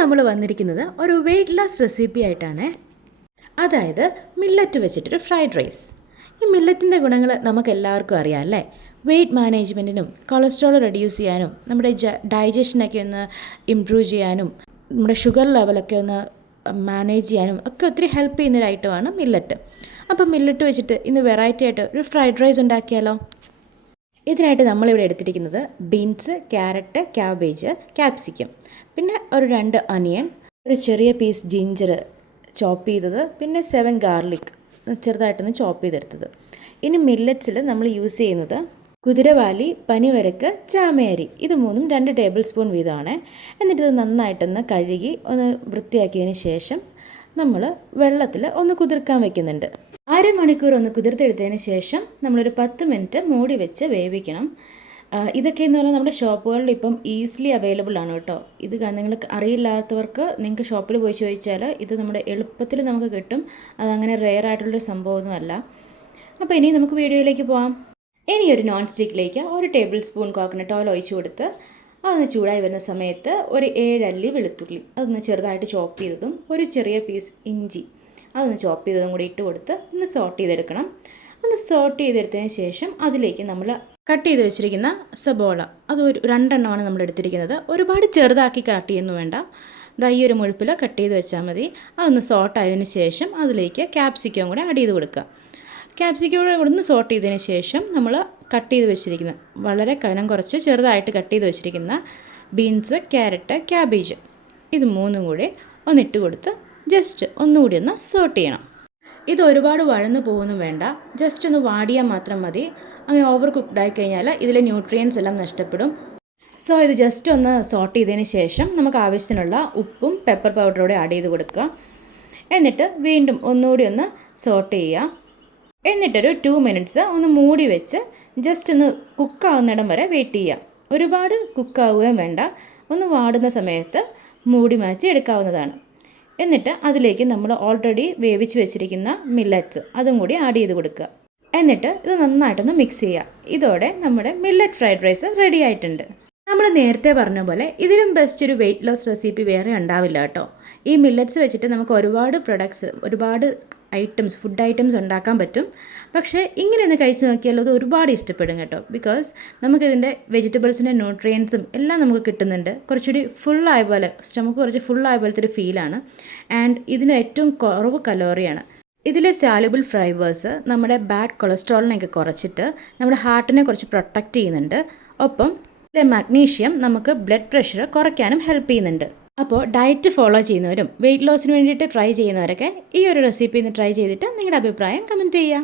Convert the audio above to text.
നമ്മൾ വന്നിരിക്കുന്നത് ഒരു വെയ്റ്റ് ലോസ് റെസിപ്പി ആയിട്ടാണ്. അതായത് മില്ലറ്റ് വെച്ചിട്ടൊരു ഫ്രൈഡ് റൈസ്. ഈ മില്ലറ്റിൻ്റെ ഗുണങ്ങൾ നമുക്ക് എല്ലാവർക്കും അറിയാം അല്ലേ? വെയ്റ്റ് മാനേജ്മെൻറ്റിനും കൊളസ്ട്രോൾ റെഡ്യൂസ് ചെയ്യാനും നമ്മുടെ ഡൈജഷനൊക്കെ ഒന്ന് ഇമ്പ്രൂവ് ചെയ്യാനും നമ്മുടെ ഷുഗർ ലെവലൊക്കെ ഒന്ന് മാനേജ് ചെയ്യാനും ഒക്കെ ഒത്തിരി ഹെൽപ്പ് ചെയ്യുന്നൊരു ഐറ്റമാണ് മില്ലറ്റ്. അപ്പം മില്ലറ്റ് വെച്ചിട്ട് ഇന്ന് വെറൈറ്റി ആയിട്ട് ഒരു ഫ്രൈഡ് റൈസ് ഉണ്ടാക്കിയാലോ? ഇതിനായിട്ട് നമ്മളിവിടെ എടുത്തിരിക്കുന്നത് ബീൻസ്, ക്യാരറ്റ്, ക്യാബേജ്, ക്യാപ്സിക്കം, പിന്നെ ഒരു 2 അനിയൻ, ഒരു ചെറിയ പീസ് ജിഞ്ചർ ചോപ്പ് ചെയ്തത്, പിന്നെ 7 ഗാർലിക് ചെറുതായിട്ടൊന്ന് ചോപ്പ് ചെയ്തെടുത്തത്. ഇനി മില്ലറ്റ്സിൽ നമ്മൾ യൂസ് ചെയ്യുന്നത് കുതിരവാലി, പനിവരക്ക്, ചാമയരി, ഇത് 3ഉം 2 ടേബിൾ സ്പൂൺ വീതമാണ്. എന്നിട്ട് ഇത് നന്നായിട്ടൊന്ന് കഴുകി ഒന്ന് വൃത്തിയാക്കിയതിന് ശേഷം നമ്മൾ വെള്ളത്തിൽ ഒന്ന് കുതിർക്കാൻ വെക്കുന്നുണ്ട്. 1/2 മണിക്കൂർ ഒന്ന് കുതിർത്തെടുത്തതിന് ശേഷം നമ്മളൊരു 10 മിനിറ്റ് മൂടി വെച്ച് വേവിക്കണം. ഇതൊക്കെ എന്ന് പറഞ്ഞാൽ നമ്മുടെ ഷോപ്പുകളിൽ ഇപ്പം ഈസിലി അവൈലബിൾ ആണ് കേട്ടോ. ഇത് നിങ്ങൾക്ക് അറിയില്ലാത്തവർക്ക് നിങ്ങൾക്ക് ഷോപ്പിൽ പോയി ചോദിച്ചാൽ ഇത് നമ്മുടെ എളുപ്പത്തിൽ നമുക്ക് കിട്ടും. അതങ്ങനെ റെയർ ആയിട്ടുള്ളൊരു സംഭവമൊന്നുമല്ല. അപ്പോൾ ഇനി നമുക്ക് വീഡിയോയിലേക്ക് പോകാം. ഇനി ഒരു നോൺ സ്റ്റിക്കിലേക്ക് 1 ടേബിൾ സ്പൂൺ കോക്കനട്ട് ഓയിൽ ഒഴിച്ച് കൊടുത്ത് അതൊന്ന് ചൂടായി വരുന്ന സമയത്ത് ഒരു 7 അല്ലി വെളുത്തുള്ളി അതൊന്ന് ചെറുതായിട്ട് ചോപ്പ് ചെയ്തതും, ഒരു ചെറിയ പീസ് ഇഞ്ചി അതൊന്ന് ചോപ്പ് ചെയ്തതും കൂടി ഇട്ട് കൊടുത്ത് ഒന്ന് സോട്ട് ചെയ്തെടുക്കണം. ഒന്ന് സോട്ട് ചെയ്തെടുത്തതിന് ശേഷം അതിലേക്ക് നമ്മൾ കട്ട് ചെയ്ത് വെച്ചിരിക്കുന്ന സബോള അത് ഒരു 2 എണ്ണമാണ് നമ്മൾ എടുത്തിരിക്കുന്നത്. ഒരുപാട് ചെറുതാക്കി കട്ട് ചെയ്യുന്നു വേണ്ട. ഈ ഒരു മുഴുപ്പിൽ കട്ട് ചെയ്ത് വെച്ചാൽ മതി. അതൊന്ന് സോട്ടായതിന് ശേഷം അതിലേക്ക് ക്യാപ്സിക്കം കൂടെ ആഡ് ചെയ്ത് കൊടുക്കുക. ക്യാപ്സിക്കം കൂടെ ഒന്ന് സോട്ട് ചെയ്തതിന് ശേഷം നമ്മൾ കട്ട് ചെയ്ത് വെച്ചിരിക്കുന്ന വളരെ കനം കുറച്ച് ചെറുതായിട്ട് കട്ട് ചെയ്ത് വെച്ചിരിക്കുന്ന ബീൻസ്, ക്യാരറ്റ്, ക്യാബേജ് ഇത് 3ഉം കൂടി ഒന്നിട്ട് കൊടുത്ത് ജസ്റ്റ് ഒന്നുകൂടി ഒന്ന് സോട്ട് ചെയ്യണം. ഇത് ഒരുപാട് വഴന്ന് പോകുന്നു വേണ്ട, ജസ്റ്റ് ഒന്ന് വാടിയാൽ മാത്രം മതി. അങ്ങനെ ഓവർ കുക്ക്ഡ് ആയി കഴിഞ്ഞാൽ ഇതിലെ ന്യൂട്രിയൻസ് എല്ലാം നഷ്ടപ്പെടും. സോ ഇത് ജസ്റ്റ് ഒന്ന് സോട്ട് ചെയ്തതിന് ശേഷം നമുക്ക് ആവശ്യത്തിനുള്ള ഉപ്പും പെപ്പർ പൗഡറോടെ ആഡ് ചെയ്ത് കൊടുക്കുക. എന്നിട്ട് വീണ്ടും ഒന്നുകൂടി ഒന്ന് സോട്ട് ചെയ്യുക. എന്നിട്ടൊരു 2 മിനിറ്റ്സ് ഒന്ന് മൂടി വെച്ച് ജസ്റ്റ് ഒന്ന് കുക്കാവുന്നിടം വരെ വെയിറ്റ് ചെയ്യുക. ഒരുപാട് കുക്കാവുകയും വേണ്ട, ഒന്ന് വാടുന്ന സമയത്ത് മൂടി മാറ്റി എടുക്കാവുന്നതാണ്. എന്നിട്ട് അതിലേക്ക് നമ്മൾ ഓൾറെഡി വേവിച്ച് വെച്ചിരിക്കുന്ന മില്ലറ്റ്സ് അതും കൂടി ആഡ് ചെയ്ത് കൊടുക്കുക. എന്നിട്ട് ഇത് നന്നായിട്ടൊന്ന് മിക്സ് ചെയ്യുക. ഇതോടെ നമ്മുടെ മില്ലറ്റ് ഫ്രൈഡ് റൈസ് റെഡി ആയിട്ടുണ്ട്. നമ്മൾ നേരത്തെ പറഞ്ഞ പോലെ ഇതിലും ബെസ്റ്റ് ഒരു വെയ്റ്റ് ലോസ് റെസിപ്പി വേറെ ഉണ്ടാവില്ല കേട്ടോ. ഈ മില്ലറ്റ്സ് വെച്ചിട്ട് നമുക്ക് ഒരുപാട് പ്രൊഡക്ട്സ്, ഒരുപാട് ഫുഡ് ഐറ്റംസ് ഉണ്ടാക്കാൻ പറ്റും. പക്ഷേ ഇങ്ങനെ ഒന്ന് കഴിച്ച് നോക്കിയാൽ അത് ഒരുപാട് ഇഷ്ടപ്പെടും കേട്ടോ. ബിക്കോസ് നമുക്കിതിൻ്റെ വെജിറ്റബിൾസിൻ്റെ ന്യൂട്രിയൻസും എല്ലാം നമുക്ക് കിട്ടുന്നുണ്ട്. കുറച്ചുകൂടി ഫുള്ളായ പോലെ, സ്റ്റമക്ക് കുറച്ച് ഫുള്ളായ പോലത്തെ ഒരു ഫീലാണ്. ആൻഡ് ഇതിന് ഏറ്റവും കുറവ് കലോറിയാണ്. ഇതിലെ സാല്യുബിൾ ഫൈബേഴ്സ് നമ്മുടെ ബാഡ് കൊളസ്ട്രോളിനെയൊക്കെ കുറച്ചിട്ട് നമ്മുടെ ഹാർട്ടിനെ കുറച്ച് പ്രൊട്ടക്റ്റ് ചെയ്യുന്നുണ്ട്. ഒപ്പം ഇതിലെ മഗ്നീഷ്യം നമുക്ക് ബ്ലഡ് പ്രഷർ കുറയ്ക്കാനും ഹെൽപ്പ് ചെയ്യുന്നുണ്ട്. അപ്പോൾ ഡയറ്റ് ഫോളോ ചെയ്യുന്നവരും വെയ്റ്റ് ലോസിന് വേണ്ടിയിട്ട് ട്രൈ ചെയ്യുന്നവരൊക്കെ ഈ ഒരു റെസിപ്പി ഒന്ന് ട്രൈ ചെയ്തിട്ട് നിങ്ങളുടെ അഭിപ്രായം കമൻറ്റ് ചെയ്യുക.